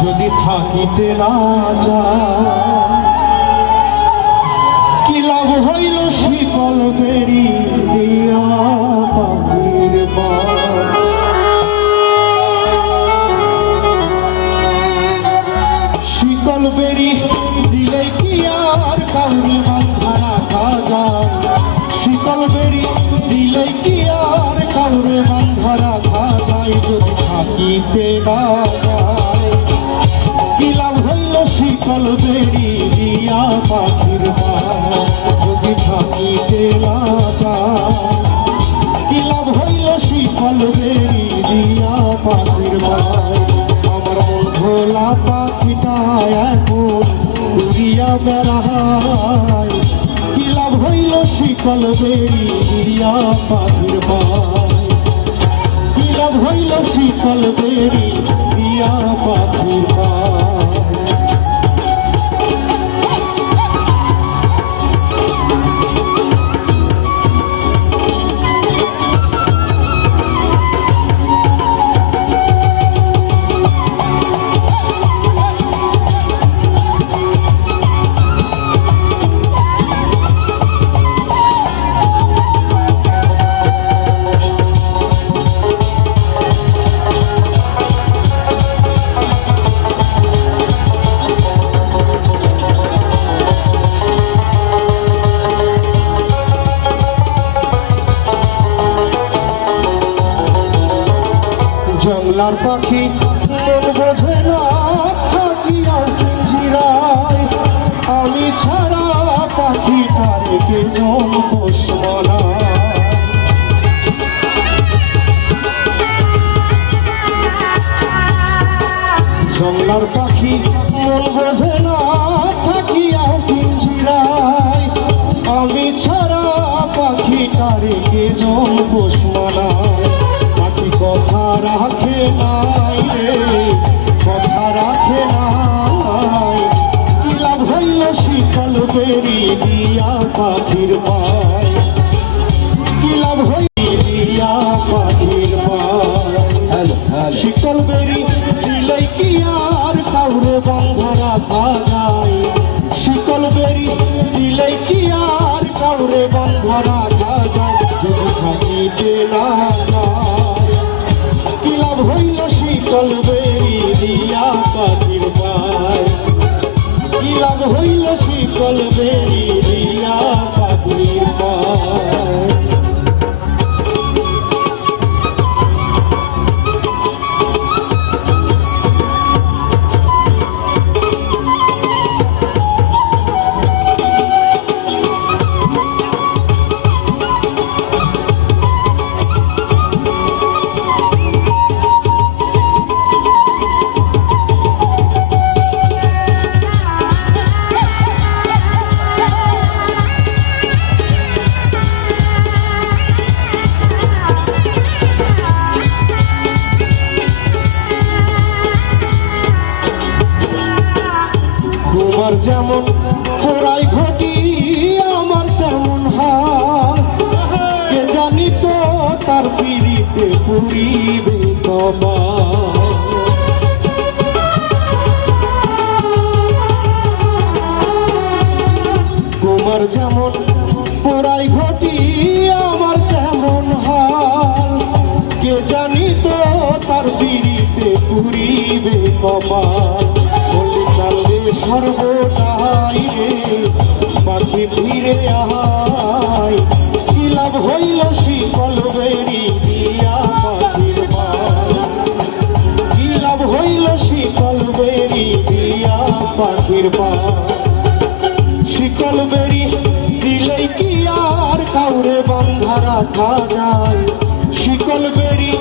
যদি থাকিতে না যায় কি লাভ হইল শিকল বেরি দিয়া পাখির শিকল বেরি দিলে কি আর কাউরি বাঁধা রাখা যায় শিকল বেরি দিলে কি আর কাউরে বাঁধা রাখা যায় যদি থাকিতে না যায় কি লাভ হইল শিকল বেরি দিয়া পাখির যদি থাকিতে না যায় কি লাভ হইল শিকল বেরি দিয়া পাখির আমার মন ভোলা পাখিটা এখন উড়িয়া বেড়ায় কি লাভ হইল শিকল বেরি দিয়া পাখির কি লাভ হইল শিকল বেরি দিয়া পাখির জংলার পাখি মন বোঝে না থাকিয়াও পিঞ্জিরায় আমি ছাড়া পাখিটারে কে জন পোষ মানায় জংলার পাখি মন বোঝে না থাকিয়াও পিঞ্জিরায় আমি ছাড়া পাখিটারে কে জন পোষ মানায় কথা রাখে নাই রে কথা রাখে নাই কি লাভ হইল শিকল বেরি দিয়া পাখির পায় কি লাভ হইল দিয়া পাখির পায় শিকল বেরি দিলে কি আর কাউরে বাঁধা রাখা যায় শিকল বেরি দিলে কি আর কাউরে বাঁধা রাখা যায় যদি থাকিতে না যায় কি লাভ হইল শিকল বেরি দিয়া পাখির পায় কি লাভ হইল শিকল বেরি দিয়া পাখির পায় তোমার যেমন পোড়াই ঘটি আমার তেমন হয় কে জানি তো তার পিড়িতে পুরিবে তোমার যেমন পোড়াই ঘটি আমার তেমন হয় কে জানি তো তার পিড়িতে পুরিবে কপাল সর্বদাই রে পাখি ফিরে আয় কি লাভ হইল শিকল বেরি দিয়া পাখির কি লাভ হইল শিকল বেরি দিয়া পাখির শিকল বেরি দিলে কি আর কাউরে বাঁধা রাখা যায় শিকল বেরি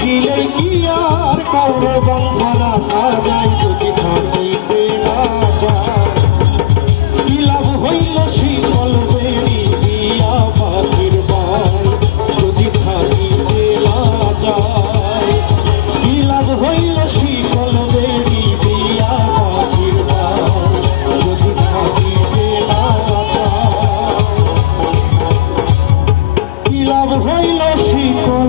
দিলে কি আর কাউরে বাঁধা রাখা যায় যদি থাকিতে না যায় কি লাভ হইল শিকল বেরি দিয়া পাখির যদি থাকিতে না যায় কি লাভ হইল শিকল বেরি দিয়া পাখির যদি থাকিতে না যায় কি লাভ হইল শিকল